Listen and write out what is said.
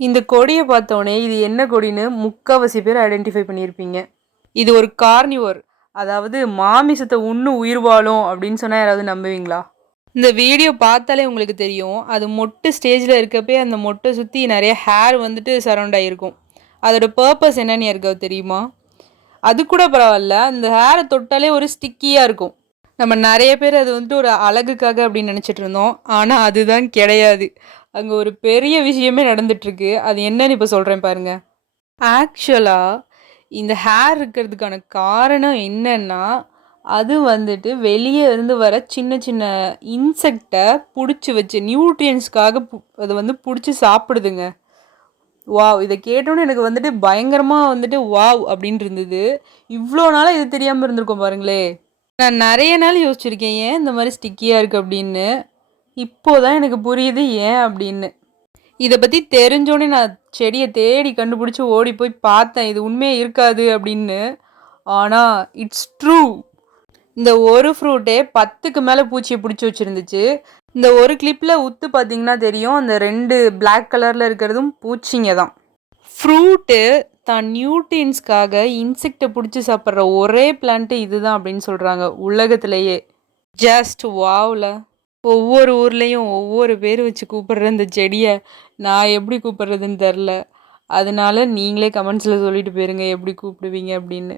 இந்த கொடிய பார்த்தோனே இது என்ன கொடின்னு முக்காவாசி பேர் ஐடென்டிஃபை பண்ணியிருப்பீங்க. இது ஒரு கார்னிவோர். அதாவது மாமிசத்த உண்ணு உயிர் வாழும் அப்படின்னு சொன்னா யாராவது நம்புவீங்களா? இந்த வீடியோ பார்த்தாலே உங்களுக்கு தெரியும். அது மொட்டு ஸ்டேஜ்ல இருக்கப்பயே அந்த மொட்டை சுத்தி நெறைய ஹேர் வந்துட்டு சரவுண்ட் ஆயிருக்கும். அதோட பர்ப்பஸ் என்னன்னு யாருக்காவது தெரியுமா? அது கூட பரவால்ல. அந்த ஹேர தொட்டாலே ஒரு ஸ்டிக்கியா இருக்கும். நம்ம நெறைய பேர் அது வந்துட்டு ஒரு அழகுக்காக அப்படின்னு நெனச்சிட்டு இருந்தோம். ஆனா அதுதான் கிடையாது. அங்க ஒரு பெரிய விஷயமே நடந்துட்டுருக்கு. அது என்னன்னு இப்ப சொல்றேன் பாருங்க. ஆக்சுவலா இந்த ஹேர் இருக்கிறதுக்கான காரணம் என்னன்னா, அது வந்துட்டு வெளிய இருந்து வர சின்ன சின்ன இன்செக்ட்ட புடிச்சு வச்சு நியூட்ரியன்ட்ஸ்க்காக அது வந்து புடிச்சு சாப்பிடுதுங்க. வாவ்! இத கேட்டோனே எனக்கு வந்துட்டு பயங்கரமா வந்துட்டு வாவ்! அப்படின்னு இருந்தது. இவ்ளோ நாளா இது தெரியாம இருந்திருக்கோம் பாருங்களேன். நான் நெறைய நாள் யோசிச்சிருக்கேன். ஏன் இந்த மாரி ஸ்டிக்கியா இருக்கு அப்படின்னு. இப்போ தான் எனக்கு புரியுது ஏன் அப்படின்னு. இத பத்தி தெரிஞ்சோனே நான் செடிய தேடி கண்டுபிடிச்சு ஓடி போய் பார்த்தேன். இது உண்மையா இருக்காது அப்படின்னு. ஆனா இட்ஸ் ட்ரூ. இந்த ஒரு ஃப்ரூட்டே 10க்கு மேல பூச்சிய புடிச்சு வச்சிருந்துச்சு. இந்த ஒரு கிளிப்ல உத்து பார்த்தீங்கன்னா தெரியும். அந்த 2 பிளாக் கலர்ல இருக்கிறதும் பூச்சிங்க தான். ஃப்ரூட்டு தான் நியூட்ரியன்ட்ஸ்க்காக இன்செக்ட்ட புடிச்சு சாப்பிடுற ஒரே பிளான்ட் இதுதான் அப்படின்னு சொல்றாங்க உலகத்திலேயே. ஜஸ்ட் வாவ்ல! ஒவ்வொரு ஊர்லயும் ஒவ்வொரு பேர் வச்சு கூப்பிடுற இந்த செடிய நான் எப்படி கூப்பிடுறதுன்னு தெரில. அதனால நீங்களே கமெண்ட்ஸ்ல சொல்லிட்டு போயிருங்க எப்படி கூப்பிடுவீங்க அப்படின்னு.